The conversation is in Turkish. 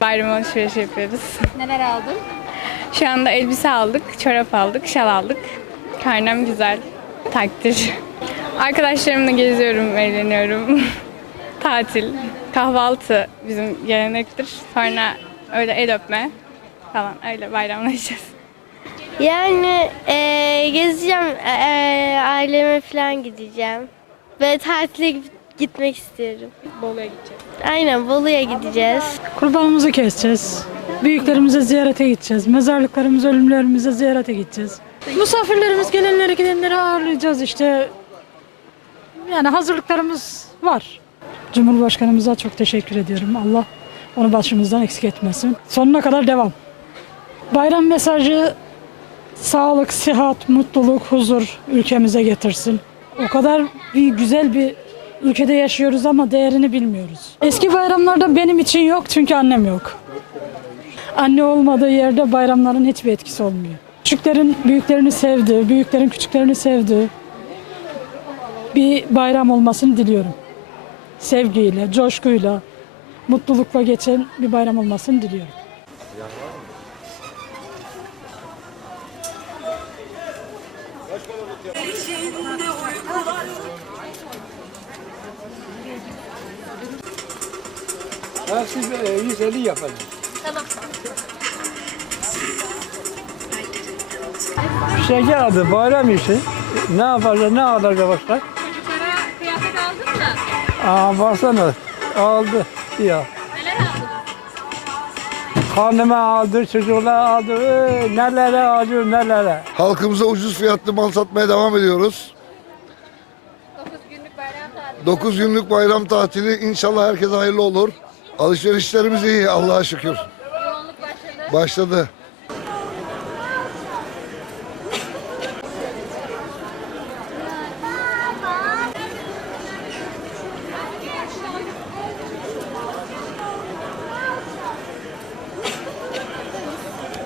Bayram alışverişi yapıyoruz. Neler aldın? Şu anda elbise aldık, çorap aldık, şal aldık. Karnem güzel. Takdir. Arkadaşlarımla geziyorum, eğleniyorum. Tatil, kahvaltı bizim gelenektir. Sonra öyle el öpme falan öyle bayramlaşacağız. Yani eee, gezeceğim, eee, aileme falan gideceğim. Ve tatile git- gitmek istiyorum. Bolu'ya gideceğiz. Aynen Bolu'ya gideceğiz. Kurbanımızı keseceğiz. Büyüklerimize ziyarete gideceğiz. Mezarlıklarımız, ölümlerimize ziyarete gideceğiz. Misafirlerimiz gelenleri gidenleri ağırlayacağız işte. Yani hazırlıklarımız var. Cumhurbaşkanımıza çok teşekkür ediyorum. Allah onu başımızdan eksik etmesin. Sonuna kadar devam. Bayram mesajı sağlık, sıhhat, mutluluk, huzur ülkemize getirsin. O kadar bir güzel bir ülkede yaşıyoruz ama değerini bilmiyoruz. Eski bayramlarda benim için yok çünkü annem yok. Anne olmadığı yerde bayramların hiçbir etkisi olmuyor. Küçüklerin büyüklerini sevdiği, büyüklerin küçüklerini sevdiği bir bayram olmasını diliyorum. Sevgiyle, coşkuyla, mutlulukla geçen bir bayram olmasını diliyorum. Ha siz e, 150 yapalım. Tamam. Şeker adı bayram işi. Ne yapacağız, ne alacak başka? Çocuklara kıyafet aldın mı? Aa baksana, aldı ya. Neler aldın? Hanıma aldı, çocuklar aldı. Ee, nelere alıyor, nelere. Halkımıza ucuz fiyatlı mal satmaya devam ediyoruz. 9 günlük bayram tatili. 9 günlük bayram tatili inşallah herkese hayırlı olur. Alışverişlerimiz iyi Allah'a şükür. Yoğunluk başladı. Başladı.